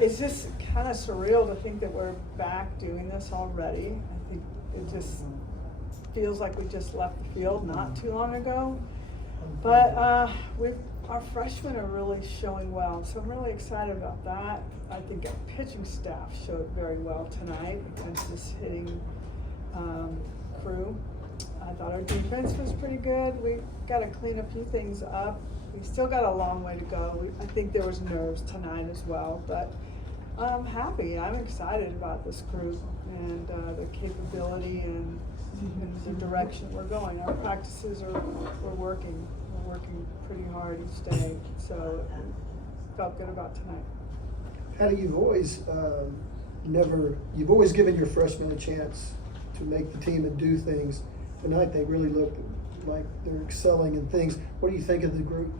it's just kind of surreal to think that we're back doing this already. I think it just feels like we just left the field not too long ago. But our freshmen are really showing well, so I'm really excited about that. I think our pitching staff showed very well tonight against this hitting crew. I thought our defense was pretty good. We got to clean a few things up. We still got a long way to go. I think there was nerves tonight as well, but I'm happy. I'm excited about this crew and the capability and the direction we're going. Our practices we're working pretty hard each day, so it felt good about tonight. Patty, you've always given your freshmen a chance to make the team and do things. Tonight they really looked like they're excelling in things. What do you think of the group?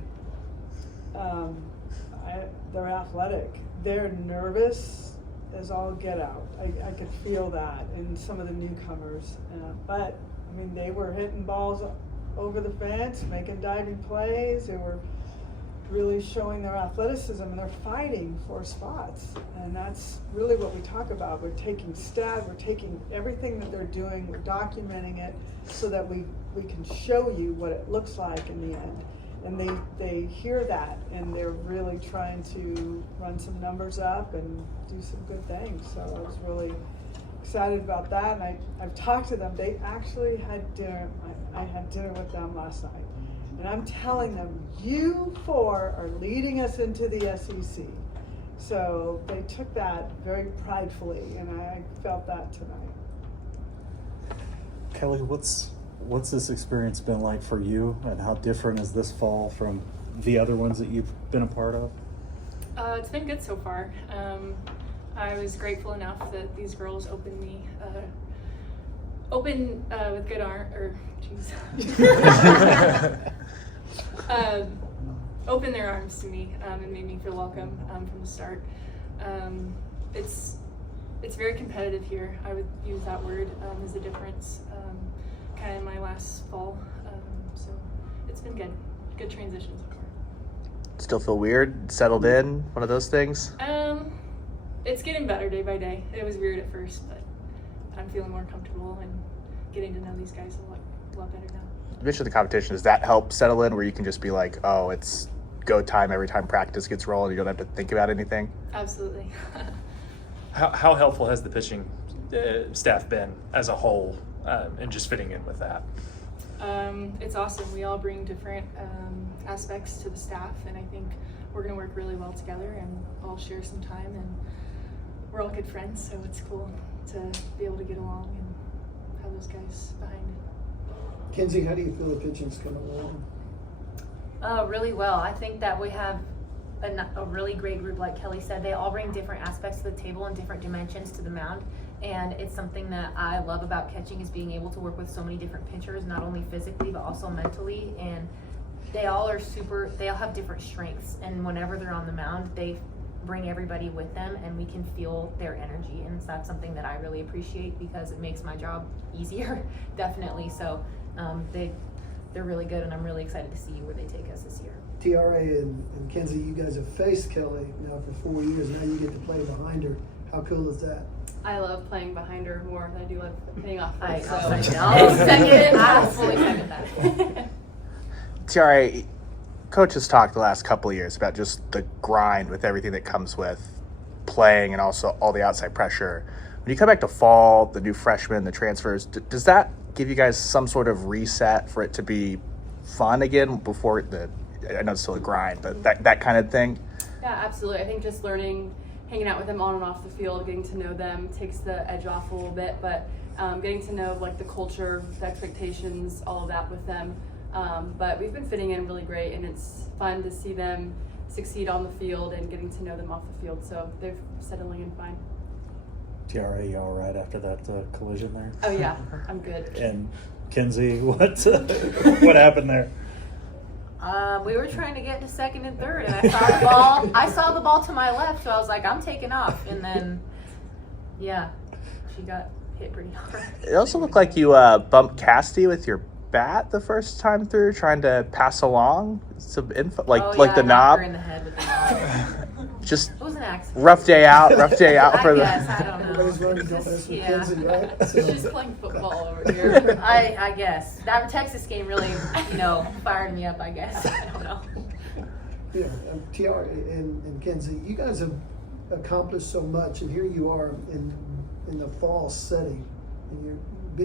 They're athletic. They're nervous as all get out. I could feel that in some of the newcomers. But, I mean, they were hitting balls over the fence, making diving plays. They were really showing their athleticism, and they're fighting for spots. And that's really what we talk about. We're taking stats, we're taking everything that they're doing, we're documenting it so that we can show you what it looks like in the end. And they hear that, and they're really trying to run some numbers up and do some good things. So I was really excited about that, and I've talked to them. They actually had dinner. I had dinner with them last night, and I'm telling them, you four are leading us into the SEC. So they took that very pridefully, and I felt that tonight. Kelly, what's this experience been like for you, and how different is this fall from the other ones that you've been a part of? It's been good so far. I was grateful enough that these girls opened with good opened their arms to me and made me feel welcome from the start. It's very competitive here. I would use that word as a difference. Kind of in my last fall, so it's been good transition so far. Still feel weird, settled in, one of those things? It's getting better day by day. It was weird at first, but I'm feeling more comfortable and getting to know these guys a lot better now. You mentioned the competition. Does that help settle in, where you can just be like, oh, it's go time every time practice gets rolling, you don't have to think about anything? Absolutely. How helpful has the pitching staff been as a whole, and just fitting in with that? It's awesome. We all bring different aspects to the staff, and I think we're going to work really well together and all share some time, and we're all good friends, so it's cool to be able to get along and have those guys behind it. Kinzie, how do you feel the pitching's coming along? Really well. I think that we have a really great group. Like Kelly said, they all bring different aspects to the table and different dimensions to the mound. And it's something that I love about catching, is being able to work with so many different pitchers, not only physically but also mentally. And they all have different strengths. And whenever they're on the mound, they bring everybody with them, and we can feel their energy. And that's something that I really appreciate, because it makes my job easier, definitely. So they're really good, and I'm really excited to see where they take us this year. Tiare and Kinzie, you guys have faced Kelly now for 4 years. Now you get to play behind her. How cool is that? I love playing behind her more than I do love hitting off I first. fully second that. Tiare, Coach has talked the last couple of years about just the grind with everything that comes with playing, and also all the outside pressure. When you come back to fall, the new freshmen, the transfers, does that give you guys some sort of reset for it to be fun again before I know it's still a grind, but that kind of thing? Yeah, absolutely. I think just hanging out with them on and off the field, getting to know them takes the edge off a little bit, but getting to know like the culture, the expectations, all of that with them. But we've been fitting in really great, and it's fun to see them succeed on the field and getting to know them off the field. So they're settling in fine. Tiare, you all right after that collision there? Oh yeah, I'm good. And Kinzie, what happened there? We were trying to get to second and third, and I saw the ball to my left, so I was like, I'm taking off. And then, yeah, she got hit pretty hard. It also looked like you bumped Cassidy with your bat the first time through, trying to pass along some info, like the knob. Her in the head with the knob. just It was an accident. rough day out for I guess, I don't know. Everybody's running, don't Just- mess with yeah. Kinzie, right? So- She's playing football over here. I guess. That Texas game really, fired me up, I guess. I don't know. Yeah, Tiare and Kinzie, you guys have accomplished so much, and here you are in the fall setting, and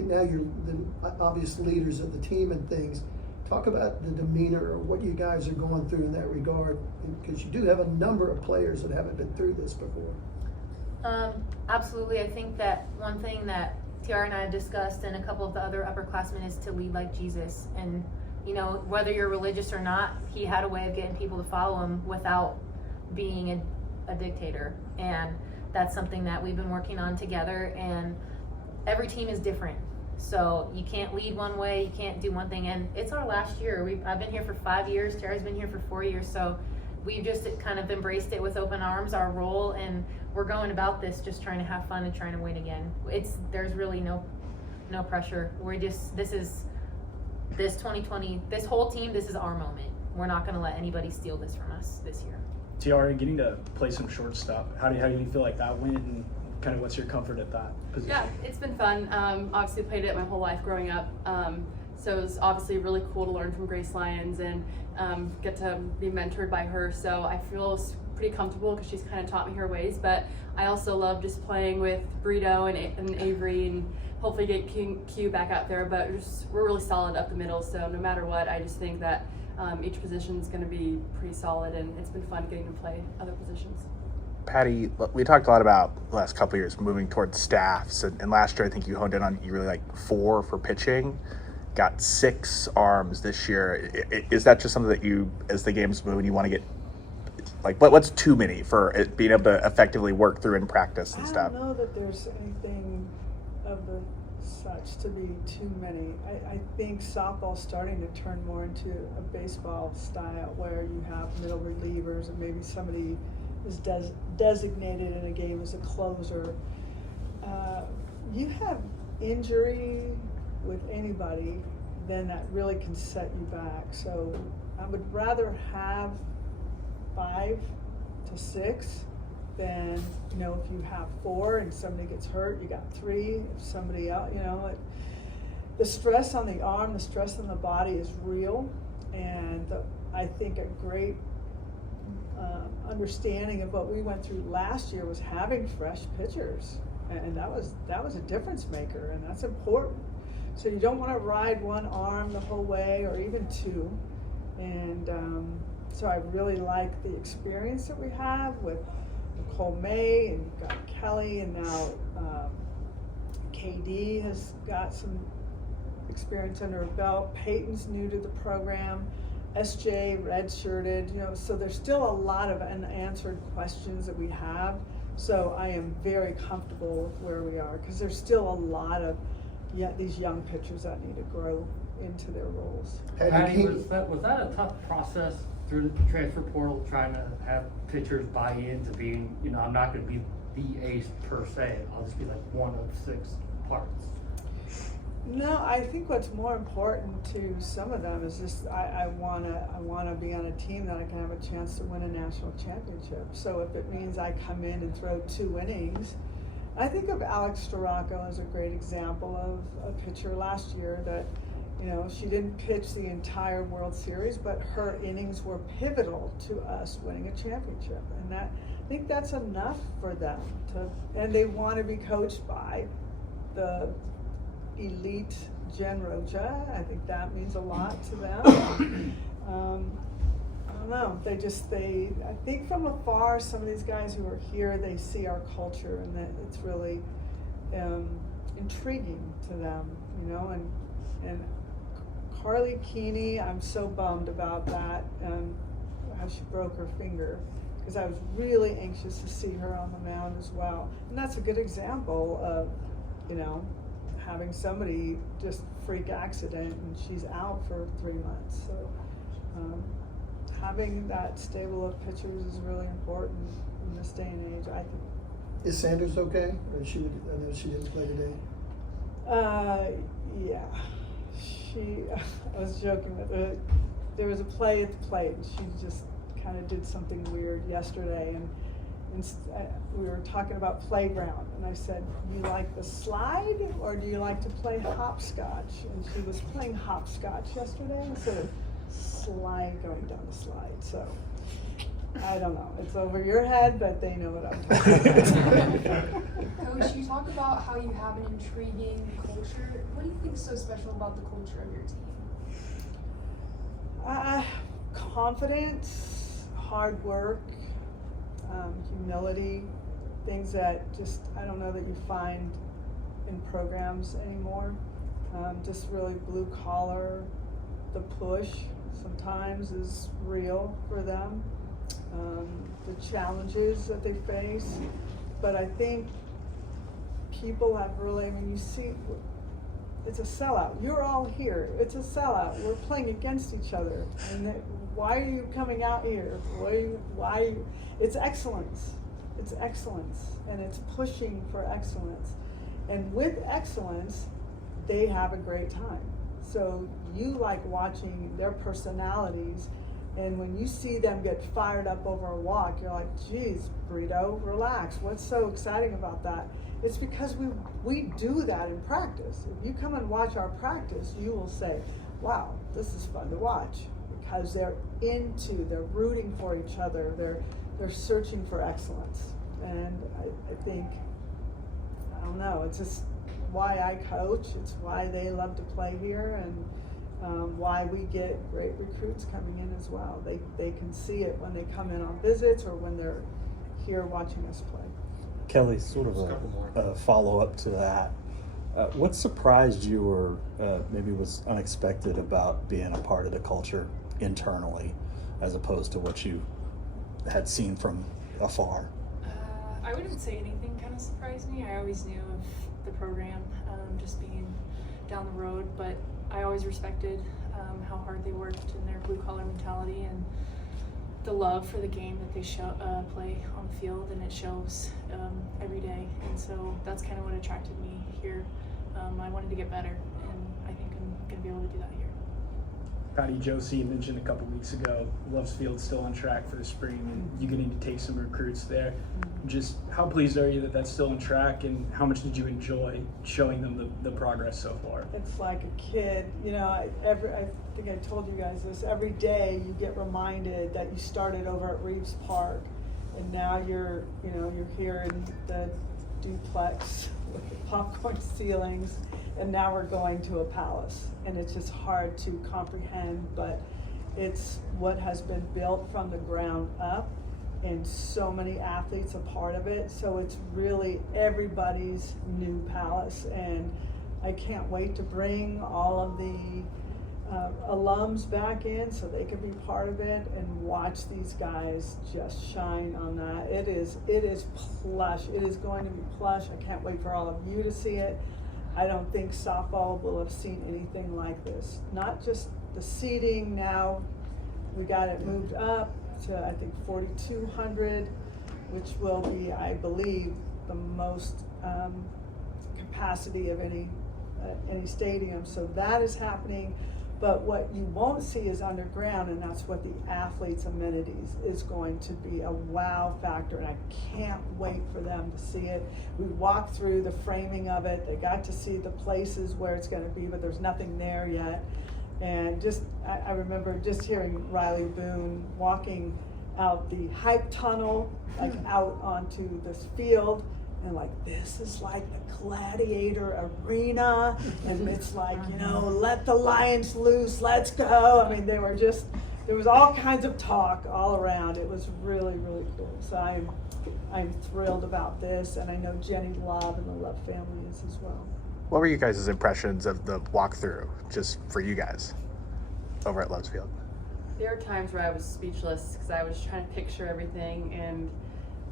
now you're the obvious leaders of the team and things. Talk about the demeanor or what you guys are going through in that regard, because you do have a number of players that haven't been through this before. Absolutely. I think that one thing that Tiare and I have discussed, and a couple of the other upperclassmen, is to lead like Jesus. And whether you're religious or not, he had a way of getting people to follow him without being a dictator. And that's something that we've been working on together. And every team is different. So you can't lead one way, you can't do one thing. And it's our last year. I've been here for 5 years. Tiare's been here for 4 years. So we've just kind of embraced it with open arms, our role. And we're going about this just trying to have fun and trying to win again. There's really no pressure. This 2020, this whole team, this is our moment. We're not going to let anybody steal this from us this year. Tiare, getting to play some shortstop, how do you feel like that went, and kind of what's your comfort at that position? Yeah, it's been fun. Obviously played it my whole life growing up. So it was obviously really cool to learn from Grace Lyons and get to be mentored by her. So I feel pretty comfortable because she's kind of taught me her ways. But I also love just playing with Brito and Avery, and hopefully get Q back out there. But we're really solid up the middle. So no matter what, I just think that each position is going to be pretty solid, and it's been fun getting to play other positions. Patty, we talked a lot about the last couple of years moving towards staffs, and last year I think you honed in on you really like 4 for pitching, got 6 arms this year. Is that just something that you, as the game's moving, you want to get, like, what's too many for it being able to effectively work through in practice and stuff? I don't know that there's anything of the such to be too many. I think softball's starting to turn more into a baseball style where you have middle relievers and maybe somebody is designated in a game as a closer. You have injury with anybody, then that really can set you back. So I would rather have 5 to 6 than, if you have 4 and somebody gets hurt, you got 3. If somebody else, the stress on the arm, the stress on the body is real. And I think a great understanding of what we went through last year was having fresh pitchers, and that was a difference maker, and that's important. So you don't want to ride one arm the whole way, or even 2. And so I really like the experience that we have with Nicole May, and you've got Kelly, and now KD has got some experience under her belt. Peyton's new to the program. SJ redshirted, so there's still a lot of unanswered questions that we have. So I am very comfortable with where we are, because there's still a lot of these young pitchers that need to grow into their roles. Patty, was that a tough process through the transfer portal, trying to have pitchers buy into being, I'm not going to be the ace per se, I'll just be like one of 6 parts? No, I think what's more important to some of them is just I wanna be on a team that I can have a chance to win a national championship. So if it means I come in and throw 2 innings, I think of Alex Storacco as a great example of a pitcher last year that, she didn't pitch the entire World Series, but her innings were pivotal to us winning a championship. And I think that's enough for them and they want to be coached by the elite Jen Rocha. I think that means a lot to them. I don't know. I think from afar, some of these guys who are here, they see our culture, and that it's really intriguing to them, and Carly Keeney, I'm so bummed about that, how she broke her finger, because I was really anxious to see her on the mound as well. And that's a good example of, having somebody just freak accident and she's out for 3 months. So having that stable of pitchers is really important in this day and age, I think. Is Sanders okay? Or I know she didn't play today. Yeah. I was joking with her. There was a play at the plate, and she just kind of did something weird yesterday, and we were talking about playground, and I said, you like the slide or do you like to play hopscotch? And she was playing hopscotch yesterday instead of slide, going down the slide. So I don't know, it's over your head, but they know what I'm talking about. Coach, you talk about how you have an intriguing culture. What do you think is so special about the culture of your team? Confidence, hard work, humility, things that just, I don't know that you find in programs anymore. Just really blue collar, the push sometimes is real for them. The challenges that they face, but I think people have really, I mean, you see, it's a sellout. You're all here. It's a sellout. We're playing against each other. And why are you coming out here? Why? It's excellence. It's excellence, and it's pushing for excellence. And with excellence, they have a great time. So you like watching their personalities, and when you see them get fired up over a walk, you're like, geez, Burrito, relax. What's so exciting about that? It's because we do that in practice. If you come and watch our practice, you will say, wow, this is fun to watch, because they're rooting for each other. They're searching for excellence. And I think, I don't know, it's just why I coach. It's why they love to play here, and why we get great recruits coming in as well. They can see it when they come in on visits or when they're here watching us play. Kelly, sort of a follow-up to that. What surprised you or maybe was unexpected about being a part of the culture internally as opposed to what you had seen from afar? I wouldn't say anything kind of surprised me. I always knew of the program, just being down the road, but I always respected how hard they worked and their blue-collar mentality and the love for the game that they play on the field, and it shows every day. And so that's kind of what attracted me here. I wanted to get better, and I think I'm going to be able to do that here. Patty, Josie mentioned a couple weeks ago, Loves Field's still on track for the spring, and you getting to take some recruits there. Just how pleased are you that that's still on track, and how much did you enjoy showing them the progress so far? It's like a kid, you know. I think I told you guys this. Every day you get reminded that you started over at Reeves Park, and now you're here in the duplex with the popcorn ceilings, and now we're going to a palace. And it's just hard to comprehend, but it's what has been built from the ground up, and so many athletes a part of it. So it's really everybody's new palace, and I can't wait to bring all of the alums back in so they can be part of it and watch these guys just shine on that. It is plush. It is going to be plush. I can't wait for all of you to see it. I don't think softball will have seen anything like this. Not just the seating now, we got it moved up to I think 4,200, which will be, I believe, the most capacity of any stadium. So that is happening. But what you won't see is underground, and that's what the athletes' amenities is going to be a wow factor, and I can't wait for them to see it. We walked through the framing of it. They got to see the places where it's going to be, but there's nothing there yet. And I remember just hearing Riley Boone walking out the hype tunnel, like out onto this field, and like, this is like the gladiator arena, and it's like, let the lions loose, let's go. I mean, there was all kinds of talk all around. It was really, really cool. So I'm thrilled about this, and I know Jenny Love and the Love family is as well. What were you guys' impressions of the walkthrough, just for you guys, over at Loves Field? There are times where I was speechless because I was trying to picture everything, and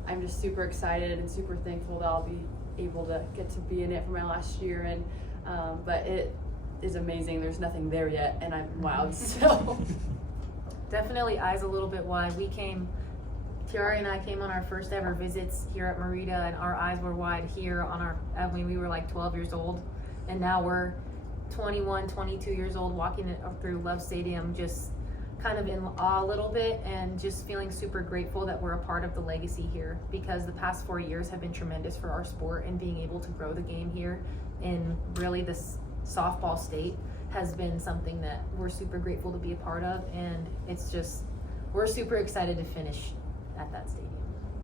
I'm just super excited and super thankful that I'll be able to get to be in it for my last year. And but it is amazing. There's nothing there yet, and I'm wowed still. Definitely eyes a little bit wide. Tiare and I came on our first ever visits here at Merida, and our eyes were wide here when we were like 12 years old, and now we're 21, 22 years old walking through Love Stadium, just kind of in awe a little bit and just feeling super grateful that we're a part of the legacy here, because the past 4 years have been tremendous for our sport, and being able to grow the game here in really this softball state has been something that we're super grateful to be a part of, and it's just, we're super excited to finish at that stadium.